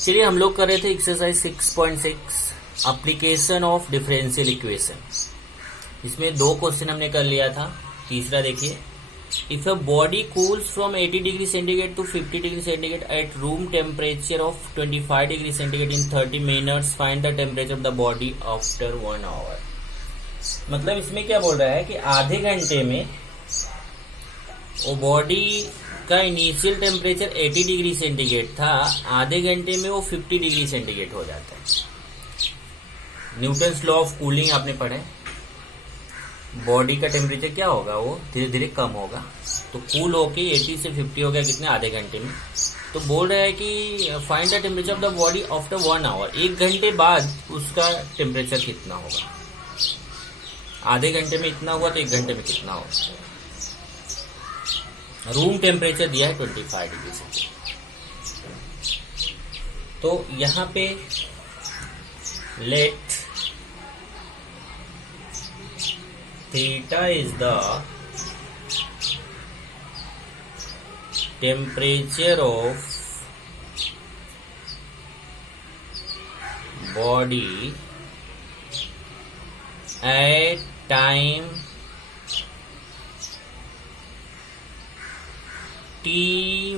चलिए हम लोग कर रहे थे exercise 6.6 application of differential equation. इसमें दो क्वेश्चन हमने कर लिया था। तीसरा देखिए, if a body cools from 80 degree centigrade to 50 degree centigrade at room temperature of 25 degree centigrade in 30 minutes, find the temperature of the body after 1 hour. मतलब इसमें क्या बोल रहा है कि आधे घंटे में वो बॉडी का इनिशियल टेम्परेचर 80 डिग्री सेंटीग्रेड था, आधे घंटे में वो 50 डिग्री सेंटीग्रेड हो जाता है। न्यूटन्स लॉ ऑफ कूलिंग आपने पढ़ा है। बॉडी का टेम्परेचर क्या होगा, वो धीरे धीरे कम होगा, तो कूल होके 80 से 50 हो गया कितने, आधे घंटे में। तो बोल रहा है कि find the temperature of the body after 1 hour, 1 घंटे बाद उसका टेम्परेचर कितना होगा। आधे घंटे में इतना हुआ तो 1 घंटे में कितना होगा। रूम टेम्परेचर दिया है 25 डिग्री सेंटीग्रेड। तो यहां पे let theta is the temperature of body at time t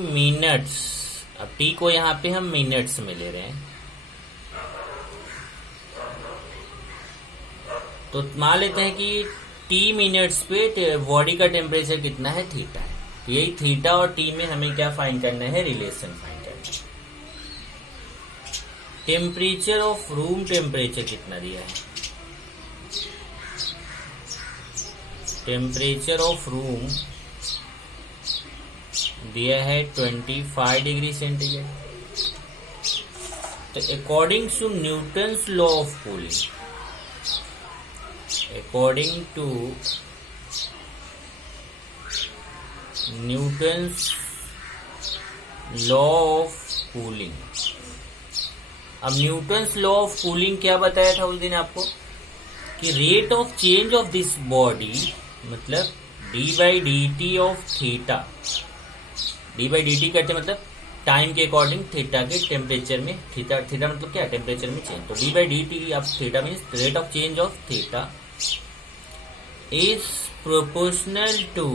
minutes. अब t को यहां पे हम मिनट्स में ले रहे हैं, तो मान लेते हैं कि t मिनट्स पे बॉडी का टेम्परेचर कितना है, थीटा है। तो यही थीटा और t में हमें क्या फाइंड करना है, रिलेशन फाइंड करना है। टेम्परेचर ऑफ रूम टेम्परेचर कितना दिया है, टेम्परेचर ऑफ रूम दिया है 25 डिग्री सेंटीग्रेड। तो according to Newton's law of cooling, according to Newton's law of cooling. अब न्यूटन्स लॉ ऑफ कूलिंग क्या बताया था उस दिन आपको, कि rate of change of this body, मतलब D by D T of theta, D by D T करते मतलब टाइम के अकॉर्डिंग थीटा के टेम्परेचर में, थीटा मतलब क्या, टेम्परेचर में चेंज। तो D by D T of theta means rate of change of theta is proportional to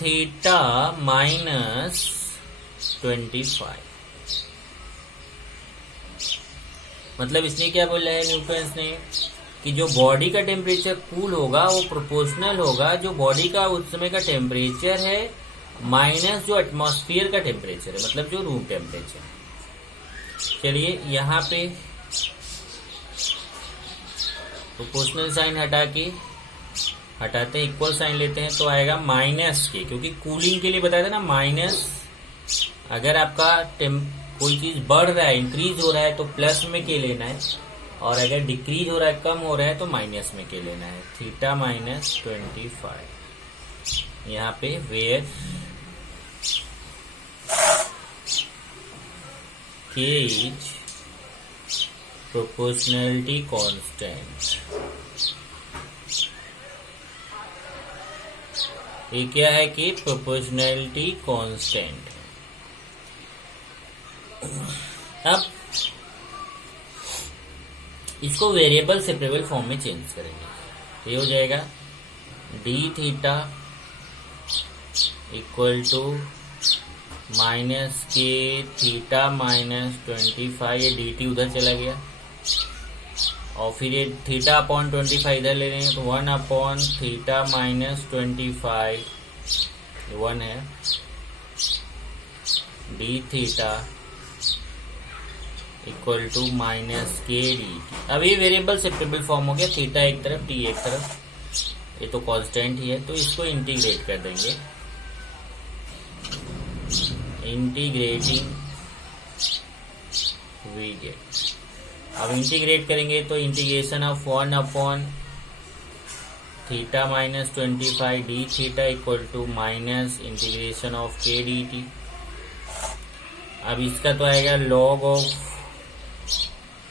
theta minus 25। मतलब इसने क्या बोला है न्यूटन्स ने, कि जो बॉडी का टेम्परेचर कूल होगा वो प्रोपोर्शनल होगा जो बॉडी का उस समय का टेम्परेचर है माइनस जो एटमॉस्फेयर का टेम्परेचर है, मतलब जो रूम टेम्परेचर। चलिए यहाँ पे प्रोपोर्शनल साइन हटाते हैं, इक्वल साइन लेते हैं, तो आएगा माइनस के, क्योंकि कूलिंग के लिए बताया था ना माइनस। अगर आपका कोई चीज बढ़ रहा है, इंक्रीज हो रहा है, तो प्लस में के लेना है, और अगर डिक्रीज हो रहा है, कम हो रहा है, तो माइनस में के लेना है। थीटा माइनस 25 यहाँ पे, where K is proportionality constant. ये क्या है कि प्रोपोर्शनैलिटी कांस्टेंट। अब इसको वेरिएबल सेपरेबल फॉर्म में चेंज करेंगे। ये हो जाएगा d theta equal to minus k theta minus 25, ये डी टी उधर चला गया, और फिर ये थीटा अपॉन 25 इधर ले रहे हैं, तो 1 अपॉन थीटा माइनस 25 1 है, d theta equal to minus के डी टी। अब ये वेरिएबल सेपरेबल फॉर्म हो गया, थीटा एक तरफ टी एक तरफ, ये तो कांस्टेंट ही है, तो इसको इंटीग्रेट कर देंगे। इंटीग्रेटिंग वी गेट, अब इंटीग्रेट करेंगे तो integration of 1 upon theta minus 25 d theta equal to minus integration of k D t. अब इसका तो आएगा log of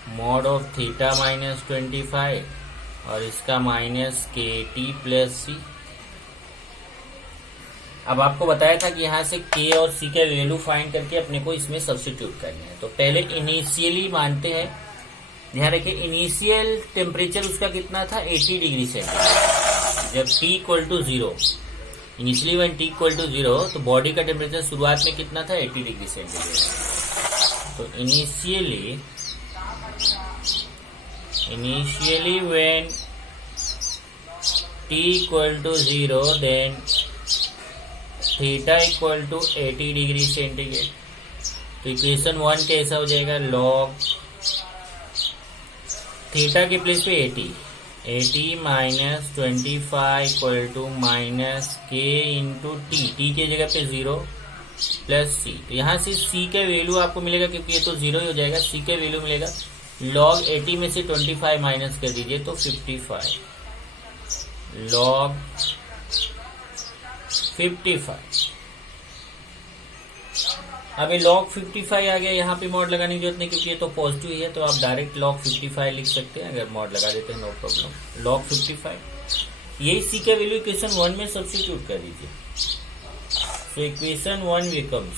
mod of theta minus 25 और इसका माइनस के टी प्लस सी। अब आपको बताया था कि यहाँ से के और सी का वैल्यू फाइंड करके अपने को इसमें सब्स्टिट्यूट करना है। तो पहले इनिशियली मानते हैं, ध्यान रखिए इनिशियल टेम्परेचर उसका कितना था 80 डिग्री सेंटीग्रेड। जब t equal to 0, initially when t equal to 0, तो बॉडी का टेम्परेचर शुरुआत में कितना था 80 डिग्री सेंटीग्रेड। तो initially when t equal to 0 then theta equal to 80 degree centigrade. तो इक्वेशन 1 कैसा हो जाएगा, लॉग थीटा के प्लेस पे 80 minus 25 equal to minus k into t के जगह पे 0 प्लस सी। तो यहाँ से सी का वैल्यू आपको मिलेगा, क्योंकि ये तो 0 ही हो जाएगा। सी का वैल्यू मिलेगा लॉग 80 में से 25 माइनस कर दीजिए तो 55 लॉग 55। अभी log 55 आ गया, यहाँ पे मॉड लगाने की जरूरत नहीं क्योंकि ये तो पॉजिटिव ही है, तो आप डायरेक्ट log 55 लिख सकते हैं। अगर मॉड लगा देते हैं नो प्रॉब्लम। log 55 यही सी का वैल्यू इक्वेशन 1 में सब्स्टिट्यूट कर दीजिए। सो इक्वेशन 1 बिकम्स,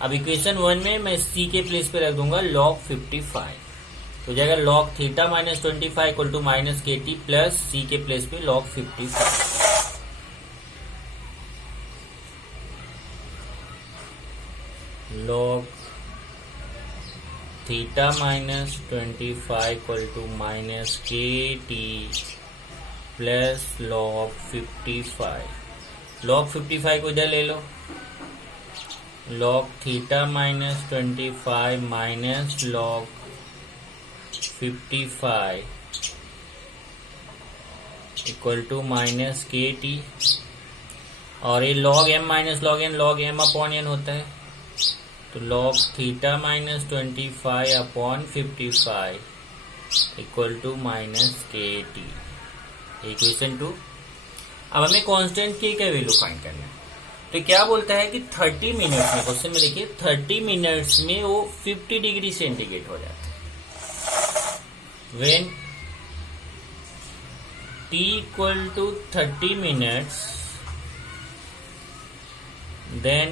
अब इक्वेशन 1 में मैं सी के प्लेस पे रख दूंगा log 55, तो जाएगा log theta minus 25 equal to minus के टी प्लस सी के प्लेस पे log 55। log theta minus 25 equal to minus के टी प्लस log 55। log 55 को इधर ले लो, log theta minus 25 minus log 55 equal to minus के टी, और ये log m minus log n log m upon n होता है। तो log theta minus 25 upon 55 equal to minus के टी, इक्वेशन 2। अब हमें कांस्टेंट के का वैल्यू फाइंड करना है। तो क्या बोलता है कि 30 मिनट्स में, क्वेश्चन में देखिए 30 मिनट्स में वो 50 डिग्री सेंटीग्रेड हो जाता है। when t equal to 30 minutes then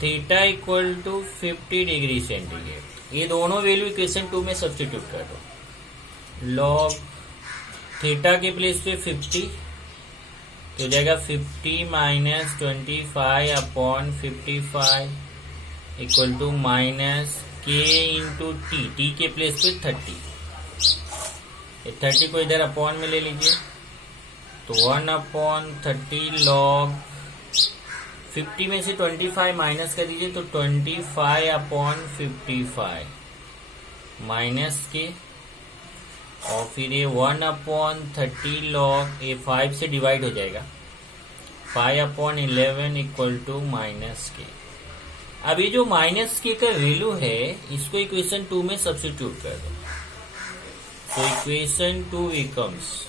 theta equal to 50 degree centigrade. ये दोनों वैल्यू इक्वेशन 2 में सब्स्टिट्यूट कर दो। log थीटा के प्लेस पे 50, तो जाएगा 50 minus 25 upon 55 equal to minus k into t के प्लेस पे 30। 30 को इधर अपॉन में ले लीजिए, तो 1 अपॉन 30 log 50 में से 25 माइनस कर दीजिए, तो 25 अपॉन 55 माइनस के, और फिर ये 1 अपॉन 30 log ये 5 से डिवाइड हो जाएगा, 5 अपॉन 11 इक्वल टू माइनस के। अब ये जो माइनस के का वैल्यू है इसको इक्वेशन 2 में सब्स्टिट्यूट कर दो। तो इक्वेशन 2 बिकम्स,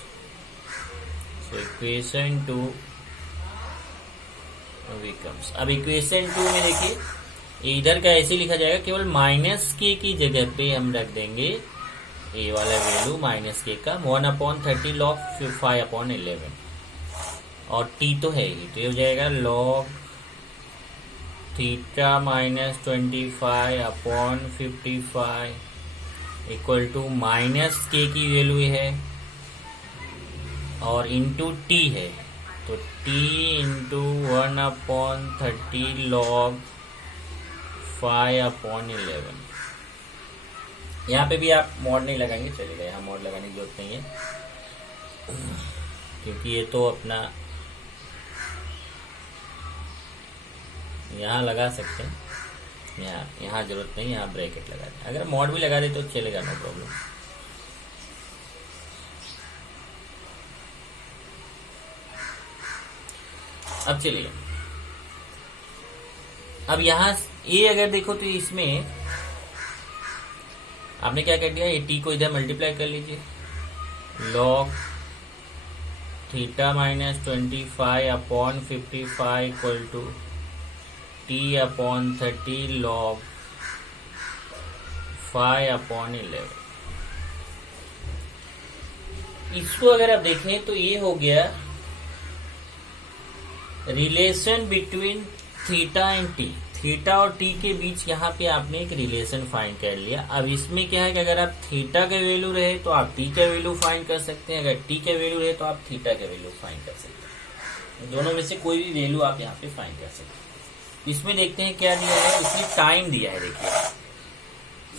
अब इक्वेशन 2 में देखिए इधर का ऐसे लिखा जाएगा, केवल माइनस के की जगह पे हम रख देंगे ए वाला वैल्यू माइनस के का 1 अपॉन 30 log 5 अपॉन 11, और टी तो है ही, तो ये हो जाएगा log theta minus 25 upon 55 equal to minus k की वैल्यू है और इंटू टी है, तो t into 1 upon 30 log 5 upon 11। यहाँ पे भी आप मॉड नहीं लगाएंगे चलेगा, यहाँ मॉड लगाने की जरूरत नहीं है क्योंकि ये तो अपना यहाँ लगा सकते हैं, यहाँ जरूरत नहीं, यहाँ ब्रैकेट लगा दें। अगर मॉड भी लगा दे तो चलेगा, नो प्रॉब्लम। अब चलिए, अब यहाँ ये अगर देखो तो इसमें आपने क्या कर दिया, ये टी को इधर मल्टीप्लाई कर लीजिए, log theta minus 25 upon 55 equal to t upon 30 log 5 upon 11। इसको अगर आप देखें तो ये हो गया relation between theta and t. थीटा और टी के बीच यहाँ पे आपने एक रिलेशन फाइंड कर लिया। अब इसमें क्या है कि अगर आप थीटा का वैल्यू रहे तो आप टी का वैल्यू फाइंड कर सकते हैं, अगर टी का वैल्यू रहे तो आप थीटा का वैल्यू फाइंड कर सकते हैं। दोनों में से कोई भी वैल्यू आप यहाँ पे फाइंड कर सकते हैं। इसमें देखते हैं क्या दिया है, इसमें टाइम दिया है। देखिए,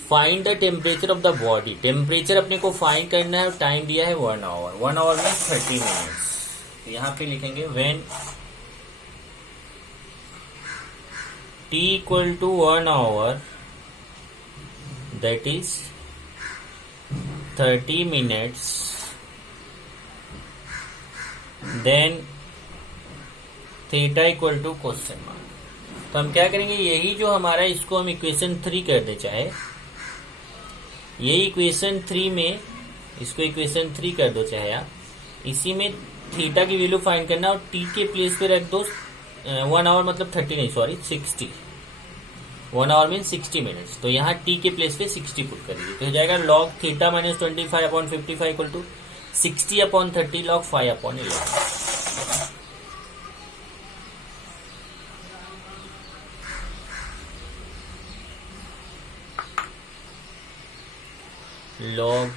find the temperature of the body. Temperature अपने को फाइंड करना है और टाइम दिया है 1 आवर। 1 आवर में 30 मिनट्स। तो यहाँ पे लिखेंगे when t equal to 1 hour, that is 30 minutes, then theta equal to question mark. तो हम क्या करेंगे, यही जो हमारा, इसको हम इक्वेशन 3 कर दे, चाहे ये इक्वेशन 3 में, इसको इक्वेशन 3 कर दो चाहे आप। इसी में थीटा की वैल्यू फाइंड करना और टी के प्लेस पे रख दो 1 आवर, मतलब 30 नहीं, सॉरी 60। 1 our mean 60 minutes. तो यहाँ टी के प्लेस पे 60 पुट कर दीजिए, तो हो जाएगा log theta minus 25/55 equal to 60/30 log 5/11। log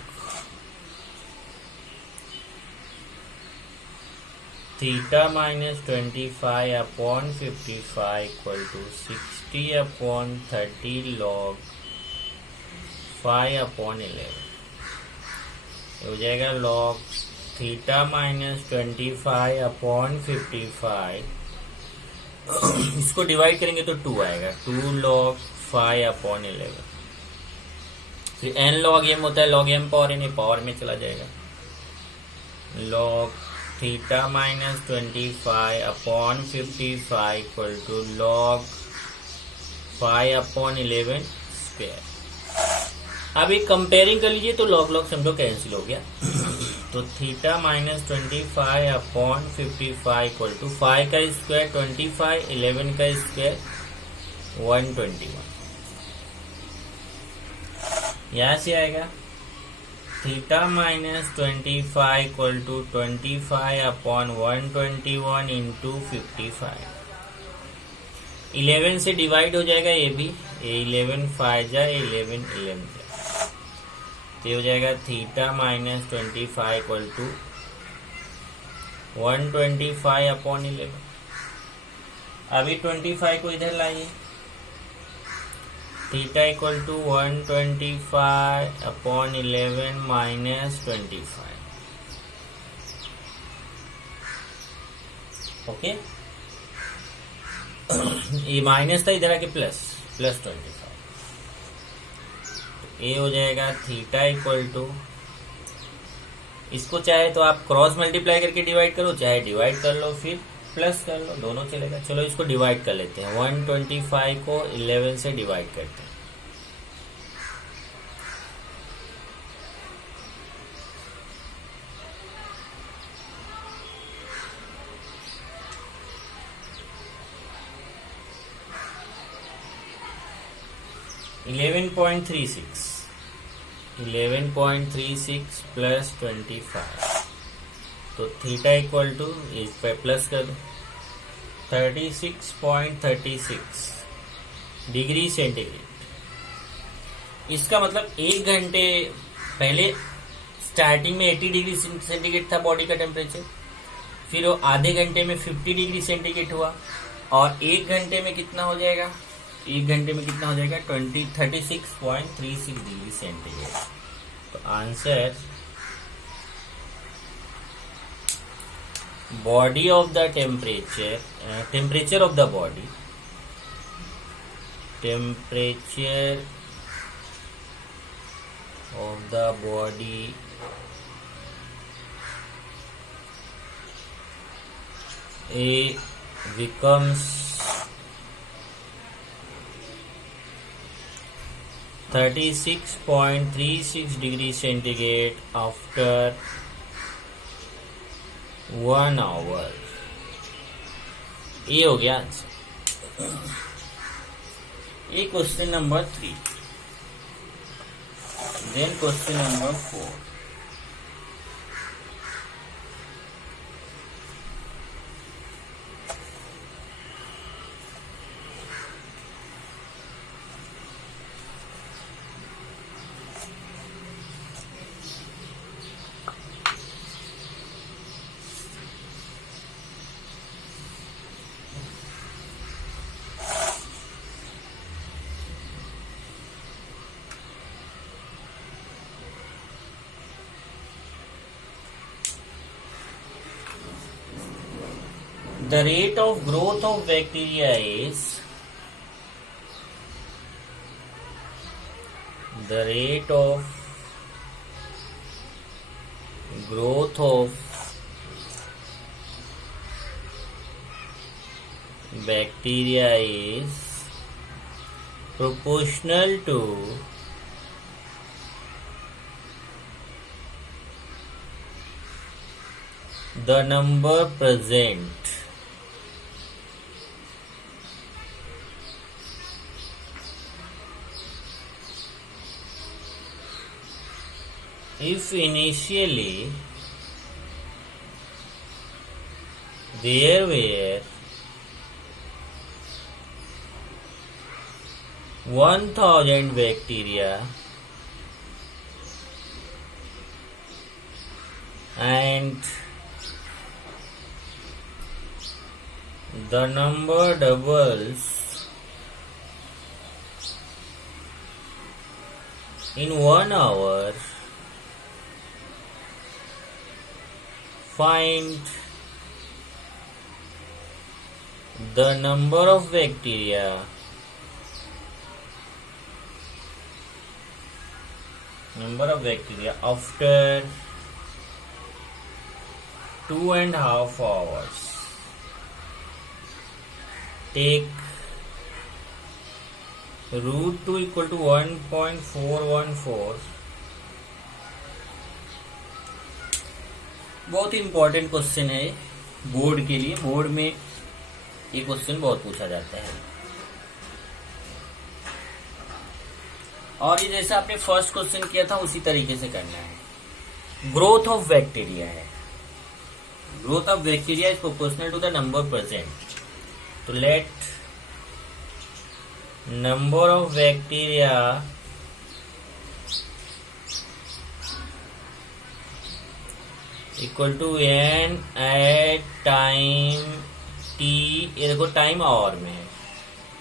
theta minus 25/55 equal to 60/30 log 5/11। हो जाएगा log थीटा माइनस 25/55, इसको डिवाइड करेंगे तो 2 आएगा, 2 log 5/11। फिर n log m होता है, log m power n power में चला जाएगा। log theta minus 25/55 equal to log 5/11 square. अब एक कंपेयरिंग कर लीजिए तो log log समझो कैंसिल हो गया। तो थीटा माइनस 25/55 इक्वल टू 5 का स्क्वायर 25, 11 का स्क्वायर 121। यहाँ से आएगा theta minus 25 equal to 25/121 into 55। 11 से डिवाइड हो जाएगा ये भी, 11 5 जा 11 11 जा, तो हो जाएगा थीटा माइनस 25 इक्वल टू 125/11। अभी 25 को इधर लाइए, theta equal to 125/11 minus 25। Okay, ये माइनस था, इधर आके प्लस 25। ये हो जाएगा थीटा इक्वल टू, इसको चाहे तो आप क्रॉस मल्टीप्लाई करके डिवाइड करो, चाहे डिवाइड कर लो फिर प्लस कर लो, दोनों चलेगा। चलो इसको डिवाइड कर लेते हैं, 125 को 11 से डिवाइड करते हैं। Eleven point three six plus 25, तो थीटा इक्वल टू इस पे प्लस कर दो 36.36 डिग्री सेंटीग्रेड। इसका मतलब 1 घंटे पहले स्टार्टिंग में 80 डिग्री सेंटीग्रेड था बॉडी का टेम्परेचर, फिर वो आधे घंटे में 50 डिग्री सेंटीग्रेड हुआ, और 1 घंटे में कितना हो जाएगा, 1 घंटे में कितना हो जाएगा 36.36 डिग्री सेंटीग्रेड। तो answer, body of the temperature of the body, temperature of the body becomes 36.36 degree centigrade after 1 hour। ये हो गया आंसर। ये question number 3। Then question number 4। the rate of growth of bacteria is the rate of growth of bacteria is proportional to the number present if initially there were 1000 bacteria and the number doubles in 1 hour, find the number of bacteria after 2.5 hours. Take root 2 equal to 1.414. बहुत important question है board के लिए। Board में ये question बहुत पूछा जाता है। और ये जैसा आपने फर्स्ट क्वेश्चन किया था उसी तरीके से करना है। ग्रोथ ऑफ बैक्टीरिया है, growth of bacteria is proportional to the number present. तो let number of bacteria equal to N at time T, ये देखो टाइम आवर में है,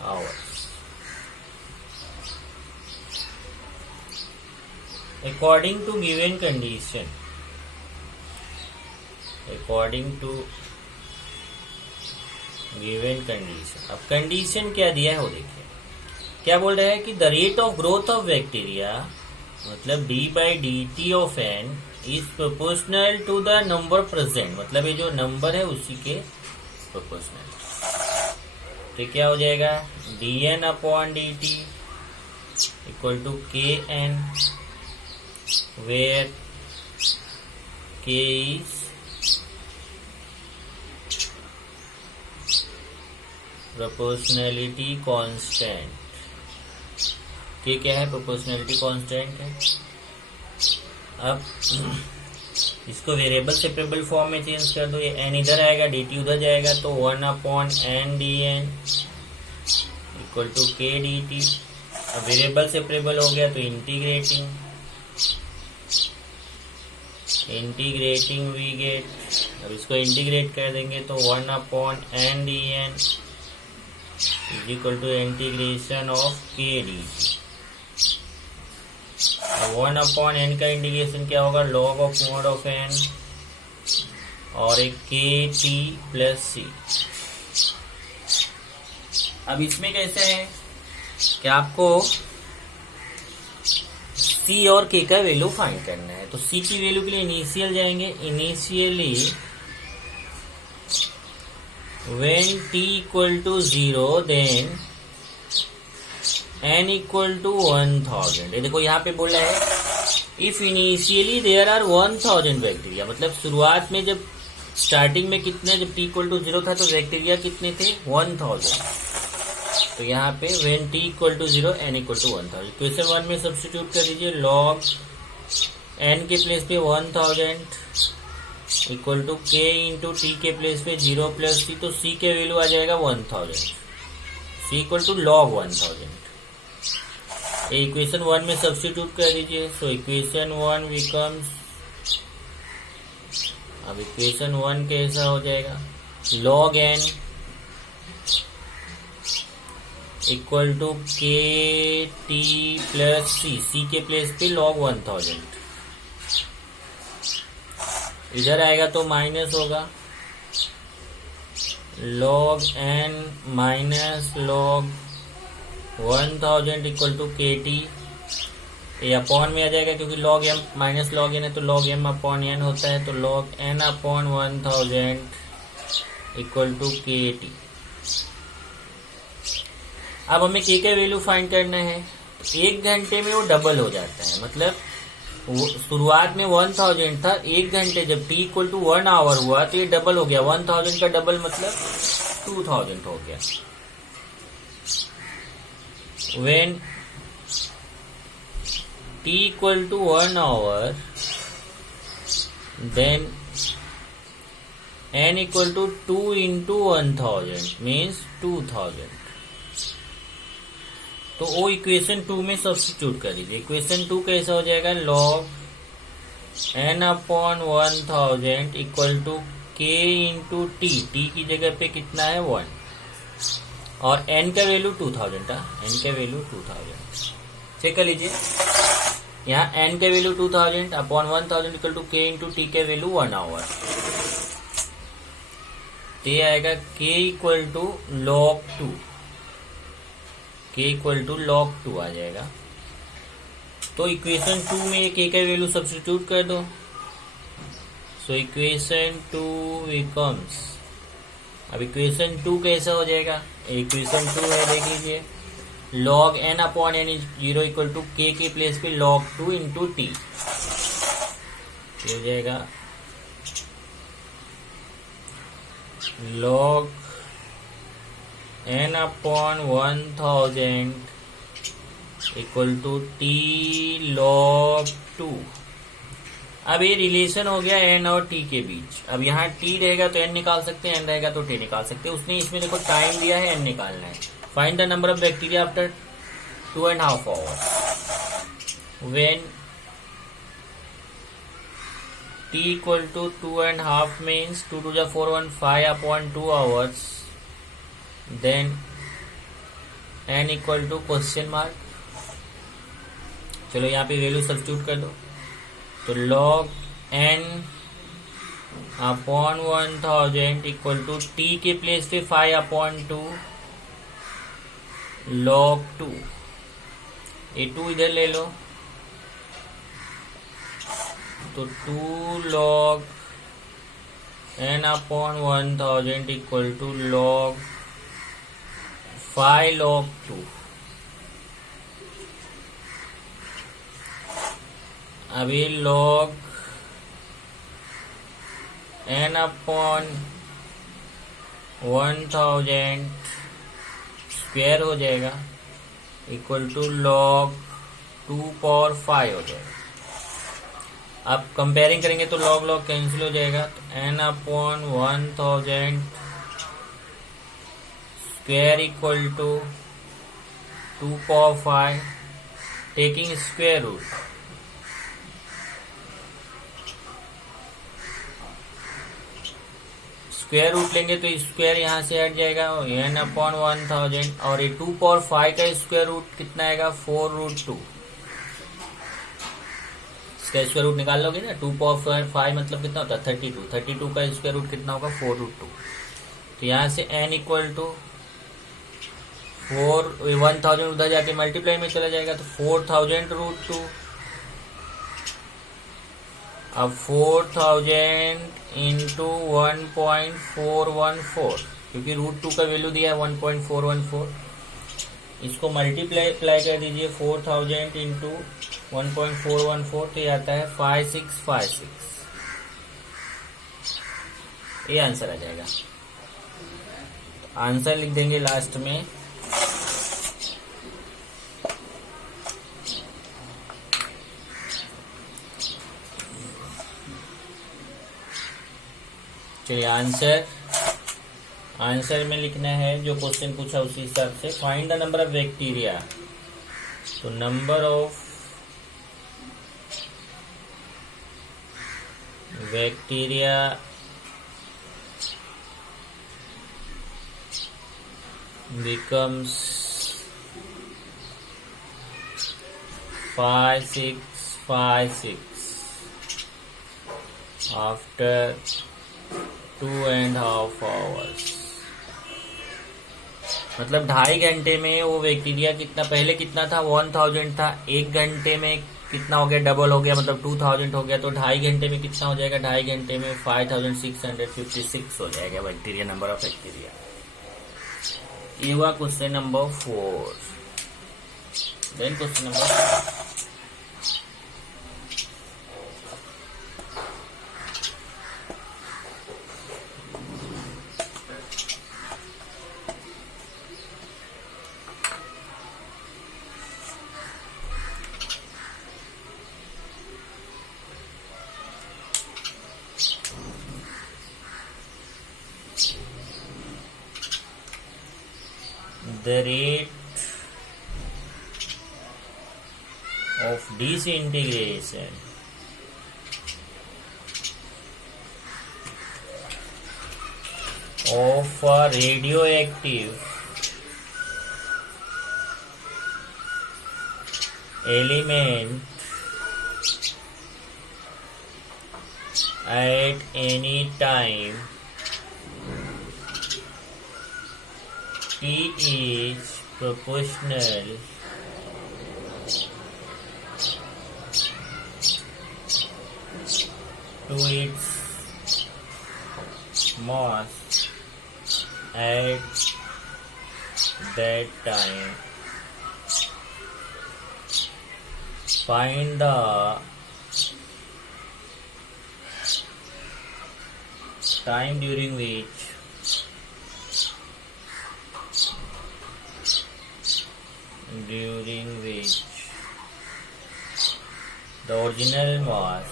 hour, according to given condition, according to given condition. अब condition क्या दिया है वो देखिए, क्या बोल रहा है कि the rate of growth of bacteria मतलब d/dt of n is proportional to the number present, मतलब ये जो नंबर है उसी के प्रोपोर्शनल। तो क्या हो जाएगा dn/dt equal to kn, where k is proportionality constant. K क्या है? प्रोपोर्शनैलिटी कांस्टेंट है। अब इसको वेरिएबल सेपरेबल फॉर्म में चेंज कर दो, ये n इधर आएगा, dt उधर जाएगा, तो 1/n dn equal to k dt। अब वेरिएबल सेपरेबल हो गया तो इंटीग्रेटिंग वी गेट, अब इसको इंटीग्रेट कर देंगे तो 1/n dn is equal to integration of k dt। 1/n का इंटीग्रेशन क्या होगा? log of mod of n और एक kt प्लस c। अब इसमें कैसे है कि आपको c और k का वैल्यू फाइंड करना है। तो c की वैल्यू के लिए इनिशियल जाएंगे, initially when t equal to 0 then n equal to 1000। ये देखो यहाँ पे बोला है if initially there are 1000 bacteria, मतलब शुरुआत में जब स्टार्टिंग में कितने, जब t equal to 0 था तो बैक्टीरिया कितने थे? 1000। तो यहाँ पे when t equal to 0 n equal to 1000। Question 1 में सब्स्टिट्यूट कर दीजिए, log n के प्लेस पे 1000 equal to k into t के प्लेस पे 0 प्लस c, तो c के वैल्यू आ जाएगा 1000, c equal to log 1000। Equation 1 में सब्स्टिट्यूट कर दीजिए, सो इक्वेशन 1 बिकम्स, अब इक्वेशन 1 कैसा हो जाएगा? log n equal to k t plus c के प्लेस पे log 1000, इधर आएगा तो माइनस होगा, log n minus log 1000 equal to k t. ये अपॉन में आ जाएगा क्योंकि log m minus log n है तो log m अपॉन n होता है, तो log n upon 1000 equal to k T. अब हमें के का वैल्यू फाइंड करना है। एक घंटे में वो डबल हो जाता है, मतलब शुरुआत में 1000 था, एक घंटे जब t इक्वल टू 1 आवर हुआ तो ये डबल हो गया। 1000 का डबल मतलब 2000 हो गया। when t equal to 1 hour, then n equal to 2 into 1000 means 2000। तो वो इक्वेशन 2 में सब्स्टिट्यूट कर दीजिए। इक्वेशन 2 कैसा हो जाएगा, log n upon 1000 equal to k into t. T की जगह पे कितना है 1 और n का वैल्यू 2000 था, n का वैल्यू 2000। चेक कर लीजिए, यहाँ n का value 2000 upon 1000 equal to k into t का वैल्यू 1 आवर। तो ये आएगा k equal to log 2, k equal to log 2 आ जाएगा। तो इक्वेशन 2 में ये k का वैल्यू सब्स्टिट्यूट कर दो। सो इक्वेशन 2 बिकम्स, अब इक्वेशन 2 कैसा हो जाएगा, इक्वेशन 2 है देख लीजिए, log n upon n is 0 equal to k के प्लेस पे log 2 इंटू टी हो जाएगा। log n upon 1000 equal to t log 2। अब ये रिलेशन हो गया n और t के बीच। अब यहाँ t रहेगा तो n निकाल सकते हैं, n रहेगा तो t निकाल सकते हैं। उसने इसमें देखो टाइम दिया है, n निकालना है। Find the number of bacteria after 2.5 hours। when t equal to 2.5 means 2 to the 4 1 5 upon 2 hours, then n equal to question mark. चलो यहाँ पे वैल्यू सब्स्टिट्यूट कर दो, तो log n upon 1000 equal to t के place पे 5 upon 2 log 2। ये 2 इधर ले लो, तो 2 log n upon 1000 equal to log 5 log 2। अभी log n अपॉन 1000 स्क्वायर हो जाएगा इक्वल टू log 2 पावर 5 हो जाएगा। अब कंपेयरिंग करेंगे तो log log कैंसिल हो जाएगा, तो n upon 1000 square equal to 2 power 5 taking square root. Square root लेंगे तो स्क्वायर यहाँ से हट जाएगा, n अपॉन 1000 और ये 2 पावर 5 का स्क्वायर रूट कितना आएगा 4 रूट 2। इसका स्क्वायर रूट निकाल लोगे ना, 2 पावर 5 मतलब कितना होता है 32। 32 का स्क्वायर रूट कितना होगा 4 रूट 2। तो यहाँ से n इक्वल टू 1000 उधर जाके मल्टीप्लाई में चला जाएगा तो 4000 रूट 2। अब 4000 इंटू 1.414, क्योंकि रूट 2 का वैल्यू दिया है 1.414, इसको मल्टीप्लाई कर दीजिए 4000 इंटू 1.414 तो ये आता है 5656। ये आंसर आ जाएगा। तो आंसर लिख देंगे लास्ट में। चलिए आंसर में लिखना है जो क्वेश्चन पूछा उसी हिसाब से। Find the number of bacteria, तो number of bacteria becomes 5656 after 2.5 hours। मतलब 2.5 घंटे में वो बैक्टीरिया कितना, पहले कितना था 1000 था, 1 घंटे में कितना हो गया, डबल हो गया, मतलब 2000 हो गया। तो 2.5 घंटे में कितना हो जाएगा, 2.5 घंटे में 5656 हो जाएगा बैक्टीरिया, नंबर ऑफ बैक्टीरिया। ये हुआ question number 4। Then question number the rate of disintegration of a radioactive element at any time T is proportional to its mass at that time. Find the time during which the original mass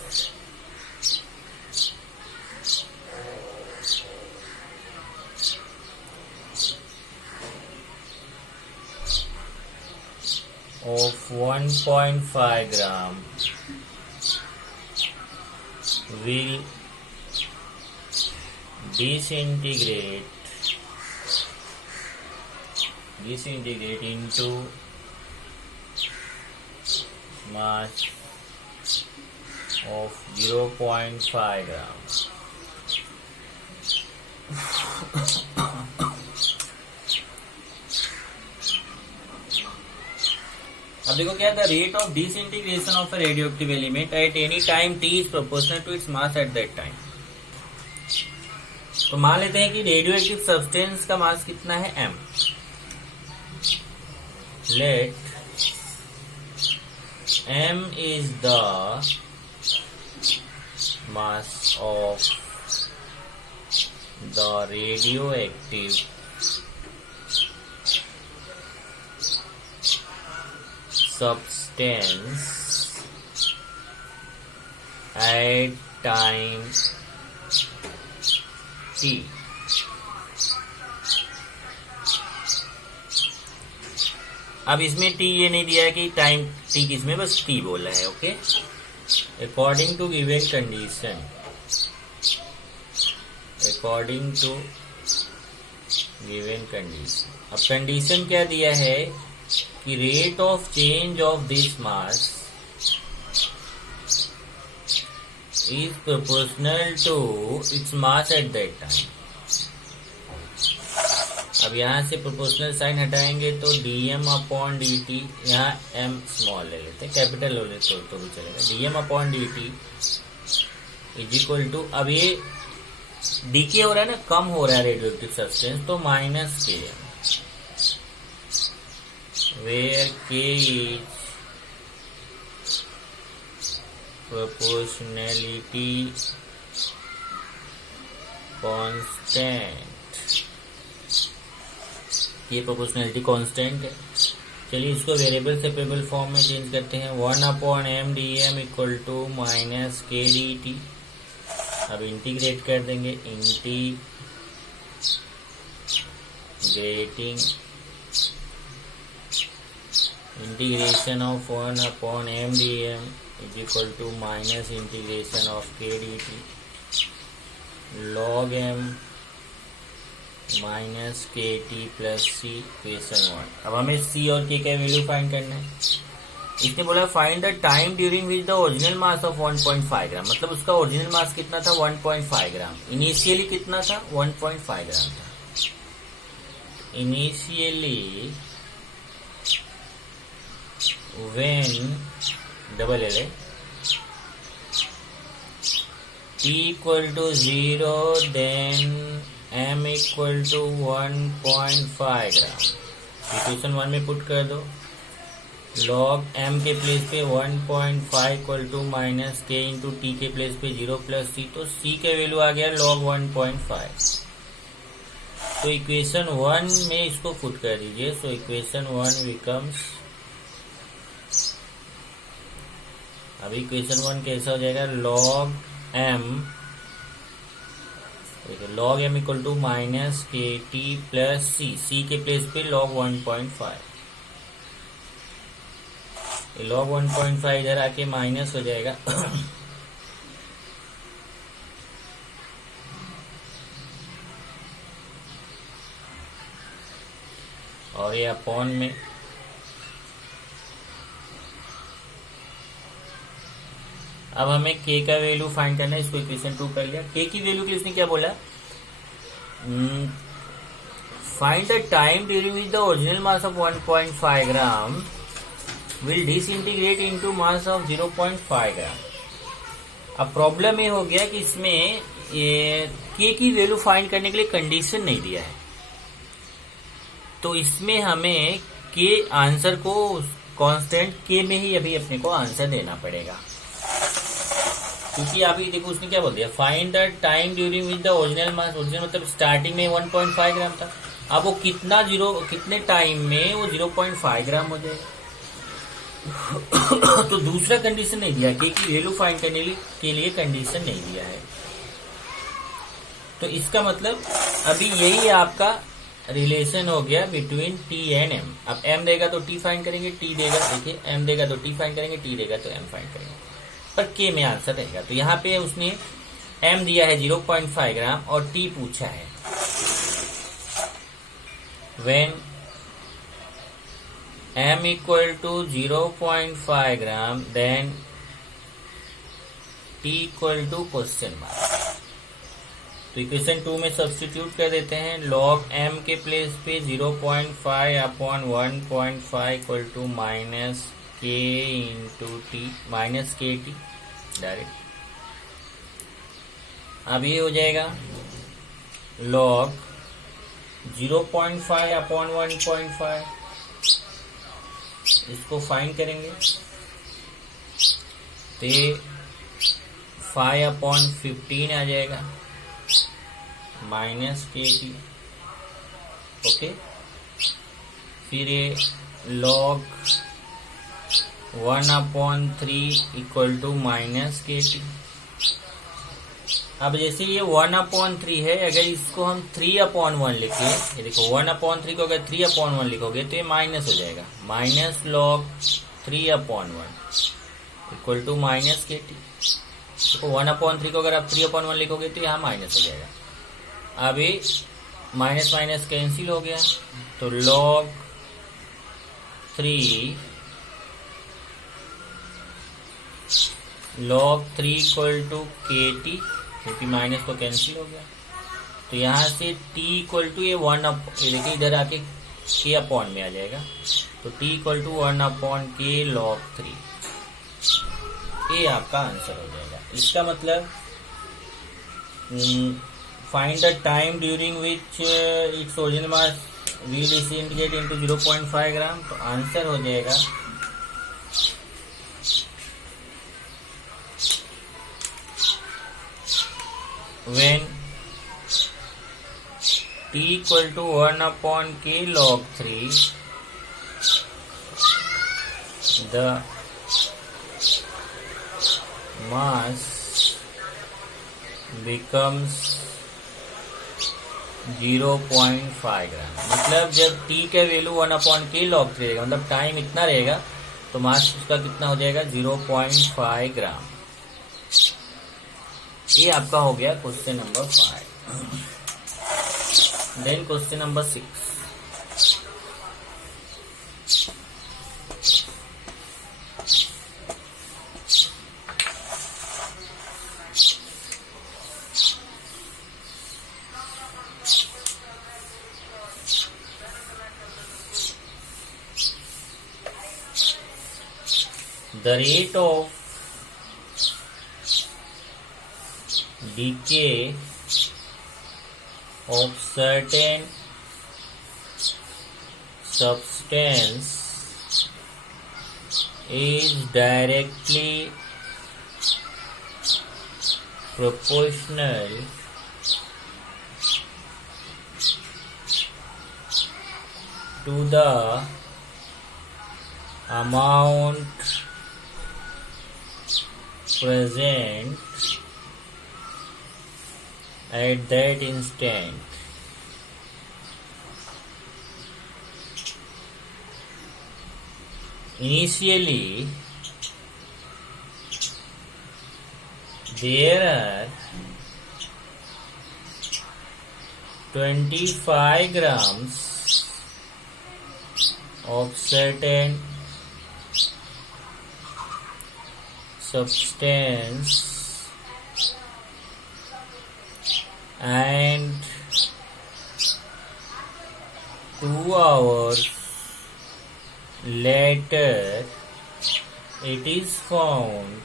of 1.5 gram will disintegrate into mass of 0.5 gram. अब देखो क्या था, rate of disintegration of a radioactive element at any time t is proportional to its mass at that time. तो मान लेते हैं कि radioactive substance का मास कितना है, m। Let m is the mass of the radioactive substance at time t। अब इसमें t ये नहीं दिया है कि टाइम t किसमें, बस t बोला है। Okay, according to given condition, according to given condition. अब कंडीशन क्या दिया है कि rate of change of this mass is proportional to its mass at that time. अब यहाँ से प्रोपोर्शनल साइन हटाएंगे तो dm/dt, यहाँ m स्मॉल ले लेते हैं, कैपिटल ले लेते तो भी चलेगा। dm/dt इज इक्वल टू, अब ये डीके हो रहा है ना, कम हो रहा है रेडियोएक्टिव सब्सटेंस, तो -km, where k is proportionality constant। ये प्रोपोर्शनैलिटी कांस्टेंट है। चलिए इसको वेरिएबल सेपरेबल फॉर्म में चेंज करते हैं, 1/m dm equal to -k dt। अब इंटीग्रेट कर देंगे, integration of 1/m dm is equal to minus integration of k dt log m minus KT plus C equation 1। अब हमें C और K का वैल्यू फाइंड करना है। इसने बोला find the time during which the original mass of 1.5 ग्राम, मतलब उसका ओरिजिनल मास कितना था, 1.5 ग्राम। इनिशियली कितना था, 1.5 ग्राम था। Initially when double L t equal to 0 then m equal to 1.5 gram. Equation 1 में पुट कर दो, लॉग m के प्लेस पे 1.5 equal to minus k into t के प्लेस पे 0 प्लस c, तो c का वैल्यू आ गया लॉग 1.5। तो इक्वेशन 1 में इसको पुट कर दीजिए। सो इक्वेशन 1 बिकम्स, अब इक्वेशन 1 कैसा हो जाएगा, log m equal to minus के टी प्लस सी के प्लेस पे लॉग 1.5। लॉग 1.5 इधर आके माइनस हो जाएगा और ये अपॉन में अब हमें k का वैल्यू फाइंड करना है। इसको इक्वेशन 2 कर लिया। k की वैल्यू के लिए उसने क्या बोला, find the time during which the original mass of 1.5 gram will disintegrate into mass of 0.5 ग्राम। अब प्रॉब्लम ये हो गया कि इसमें k की वैल्यू फाइंड करने के लिए कंडीशन नहीं दिया है, तो इसमें हमें k आंसर को कांस्टेंट k में ही अभी अपने को आंसर देना पड़ेगा, क्योंकि अभी देखो उसने क्या बोल दिया, find the time during with the original mass. Original मतलब स्टार्टिंग में 1.5 ग्राम था, अब वो कितने टाइम में वो 0.5 ग्राम हो जाएगा। तो दूसरा कंडीशन नहीं दिया, के की वैल्यू फाइंड करने के लिए कंडीशन नहीं दिया है। तो इसका मतलब अभी यही आपका रिलेशन हो गया बिटवीन t एंड m। अब m देगा तो t फाइंड करेंगे, t देगा, देखिए m देगा तो t फाइंड करेंगे, t देगा तो m फाइंड करेंगे, पर k में आंसर रहेगा। तो यहाँ पे उसने m दिया है 0.5 ग्राम और t पूछा है। When m equal to 0.5 gram then t equal to question mark. तो इक्वेशन 2 में सब्स्टिट्यूट कर देते हैं, लॉग m के प्लेस पे 0.5 upon 1.5 equal to minus k into t minus के टी डायरेक्ट। अब ये हो जाएगा लॉग 0.5 अपॉन 1.5, इसको फाइंड करेंगे तो 5 अपॉन 15 आ जाएगा माइनस के टी। ओके, फिर ये लॉग 1/3 इक्वल टू माइनस के टी। अब जैसे ये 1/3 है, अगर इसको हम 3/1 लिखे, ये देखो 1/3 को अगर 3/1 लिखोगे तो ये माइनस हो जाएगा, minus log 3/1 equal to minus के टी। देखो 1/3 को अगर आप 3/1 लिखोगे तो यहाँ माइनस हो जाएगा। अब ये माइनस माइनस कैंसिल हो गया, तो log 3 equal to k T, क्योंकि माइनस तो कैंसिल हो गया। तो यहाँ से t इक्वल टू ये 1 देखिए इधर आके k अपॉन में आ जाएगा, तो t equal to 1/k log 3। ये आपका आंसर हो जाएगा। इसका मतलब find the time during which its original mass will disintegrate into 0.5 ग्राम। तो आंसर हो जाएगा when t equal to 1/k log 3 the mass becomes 0.5 ग्राम। मतलब जब t का वैल्यू 1/k log 3 रहेगा, मतलब टाइम इतना रहेगा, तो मास उसका कितना हो जाएगा 0.5 ग्राम। ये आपका हो गया question number 5। Then question number 6। the rate of decay of certain substance is directly proportional to the amount present at that instant. Initially, there are 25 grams of certain substance and 2 hours later it is found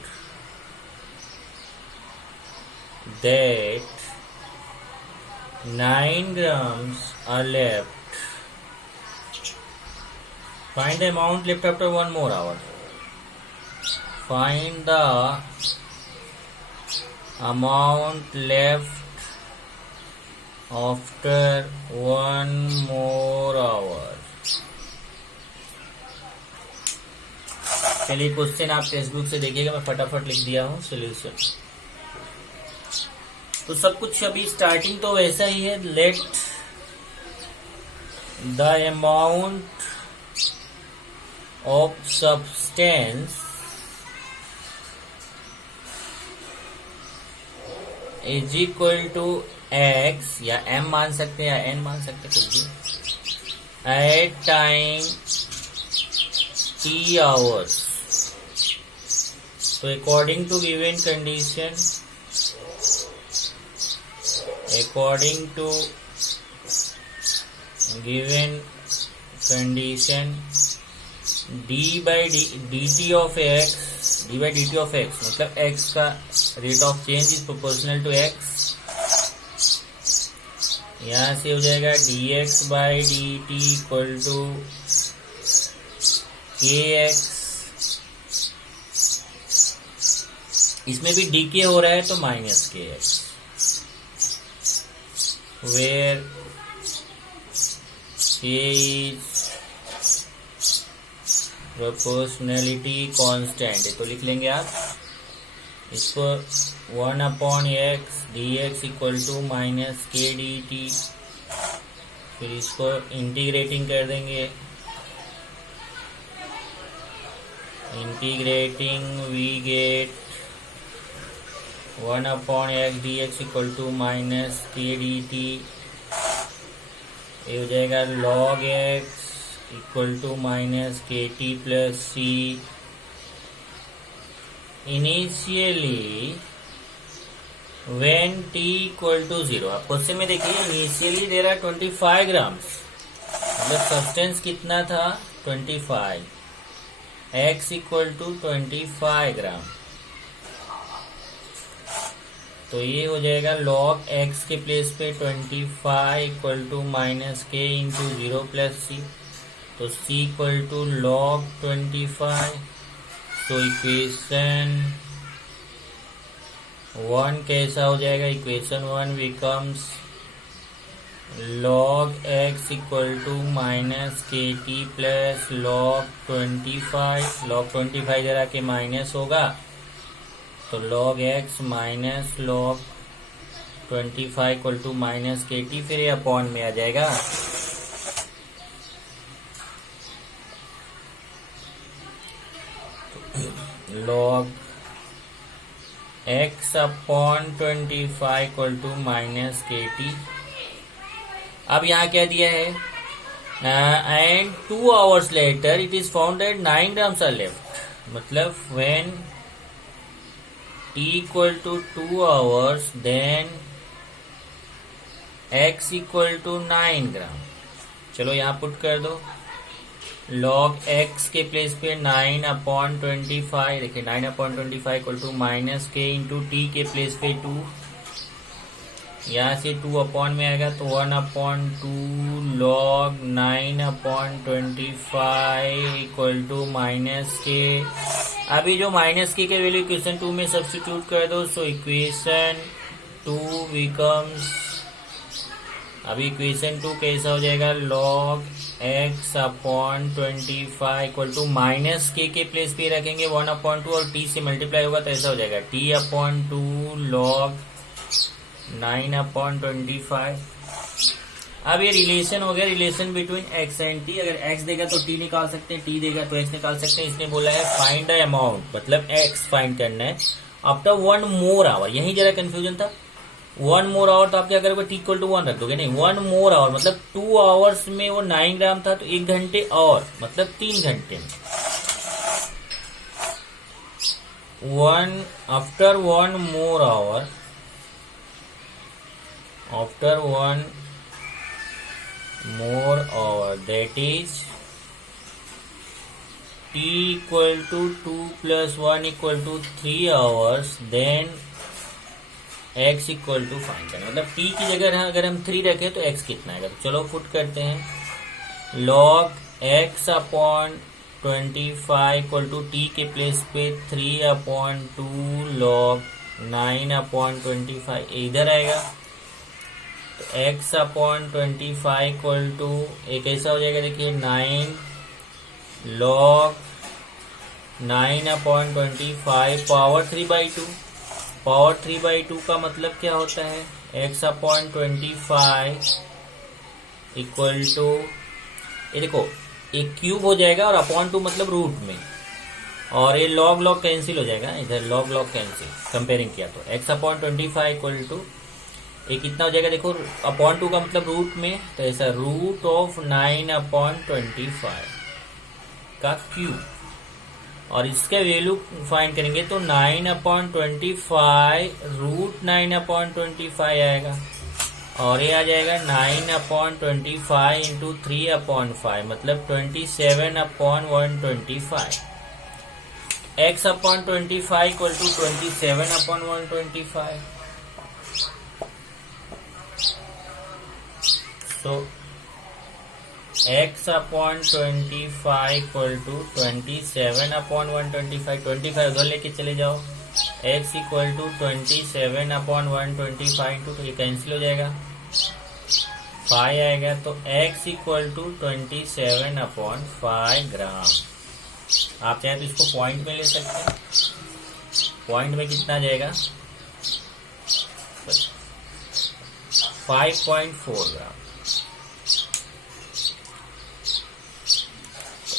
that 9 grams are left. Find the amount left after 1 more hour. Find the amount left after 1 more hour. चलिए question आप textbook से देखिएगा, मैं फटाफट लिख दिया हूँ solution. तो सब कुछ अभी स्टार्टिंग तो वैसा ही है। Let the amount of substance is equal to x, या एम मान सकते हैं या एन मान सकते हैं, कुछ भी, at time t hours. So according to given condition, d by dt of x मतलब x का rate of change is proportional to x। यहां से हो जाएगा dx by dt equal to kx। इसमें भी डीके हो रहा है तो minus K X, where K is proportionality constant है। तो लिख लेंगे आप इसको 1/x dx equal to minus के डी टी। फिर इसको इंटीग्रेटिंग कर देंगे, integrating we get 1/x dx equal to minus के डी टी। ये हो जाएगा log x equal to minus के T plus C. Initially when t equal to 0, आप क्वेश्चन में देखिए इनिशियली देर आर 25 ग्राम्स, मतलब सब्सटेंस कितना था 25, x इक्वल टू 25 ग्राम। तो ये हो जाएगा log x के प्लेस पे 25 equal to minus k into 0 plus सी। तो c इक्वल टू log 25। तो इक्वेशन 1 कैसा हो जाएगा? Equation 1 becomes log x equal to minus के टी प्लस log 25। log 25 जरा के माइनस होगा तो log x minus log 25 equal to minus के टी, फिर ये अपॉन में आ जाएगा। log x upon 25 equal to minus के टी। अब यहाँ क्या दिया है? And 2 hours later it is found that 9 grams are left, मतलब when t equal to 2 hours then x equal to 9 gram. चलो यहाँ पुट कर दो, log x के प्लेस पे 9/25, देखिए 9/25 equal to minus k into t के प्लेस पे 2, यहाँ से 2 अपॉन में आएगा तो 1/2 log 9/25 इक्वल टू माइनस के। अभी जो माइनस के वैल्यू इक्वेशन 2 में सब्स्टिट्यूट कर दो, सो इक्वेशन 2 बिकम्स, अभी इक्वेशन 2 कैसा हो जाएगा, log x/25 equal to minus के प्लेस पे रखेंगे 1/2 और t से मल्टीप्लाई होगा तो ऐसा हो जाएगा t/2 log 9/25। अब ये रिलेशन हो गया, relation between x and t। अगर x देगा तो t निकाल सकते हैं, t देगा तो x निकाल सकते हैं। इसने बोला है फाइंड द अमाउंट, मतलब x फाइंड करना है आफ्टर 1 मोर आवर। यही जरा कंफ्यूजन था, 1 मोर आवर तो आप क्या करोगे, t इक्वल टू 1 रख दोगे, नहीं 1 मोर आवर मतलब 2 आवर्स में वो 9 ग्राम था तो 1 घंटे और मतलब 3 घंटे में। After 1 more hour, after 1 more hour, that is t equal to 2 plus 1 equal to 3 hours, then x equal to find करना, मतलब t की जगह अगर हम 3 रखें तो x कितना आएगा। तो चलो पुट करते हैं, log x/25 equal to t के प्लेस पे 3/2 log 9/25 इधर आएगा तो x/25 इक्वल टू एक ऐसा हो जाएगा, देखिए 9 log 9/25 पावर 3/2। पावर 3/2 का मतलब क्या होता है, x/25 इक्वल टू, ये देखो एक क्यूब हो जाएगा और अपॉन 2 मतलब रूट में, और ये log log कैंसिल हो जाएगा, इधर log log कैंसिल कंपेयरिंग किया तो x/25 इक्वल टू ये कितना हो जाएगा, देखो अपॉन 2 का मतलब रूट में, तो ऐसा रूट ऑफ 9/25 का क्यूब, और इसका वैल्यू फाइंड करेंगे तो 9/25 रूट 9/25 आएगा, और ये आ जाएगा 9/25 इंटू 3/5 मतलब 27/125। x/25 equal to 27/125। तो x/25 इक्वल टू 27/125, 25 उधर लेके चले जाओ, x इक्वल टू 27/125 इंटू, तो ये कैंसिल हो जाएगा, 5 आएगा, तो x इक्वल टू 27/5 ग्राम। आप चाहे तो इसको पॉइंट में ले सकते हैं, पॉइंट में कितना जाएगा 5.4 ग्राम।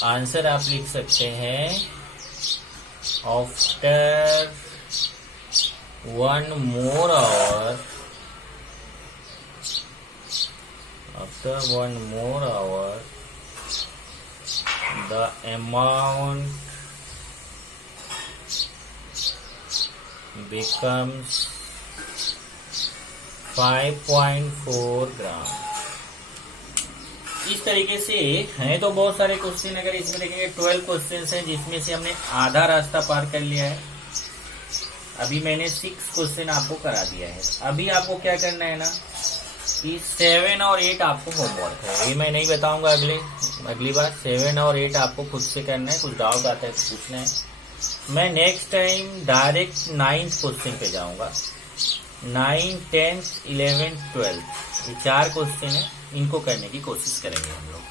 आंसर आप लिख सकते हैं after 1 more hour, after 1 more hour the amount becomes 5.4 ग्राम। इस तरीके से हैं तो बहुत सारे क्वेश्चन, अगर इसमें देखेंगे 12 क्वेश्चन हैं जिसमें से हमने आधा रास्ता पार कर लिया है। अभी मैंने 6 क्वेश्चन आपको करा दिया है। अभी आपको क्या करना है ना कि 7 और 8 आपको होमवर्क है, ये मैं नहीं बताऊंगा अगली बार। 7 और 8 आपको खुद से करना है, कुछ डाउट आता है तो पूछना है। मैं next time direct 9th question पे जाऊंगा। 9, 10, 11, 12 ये 4 क्वेश्चन है, इनको करने की कोशिश करेंगे हम लोग।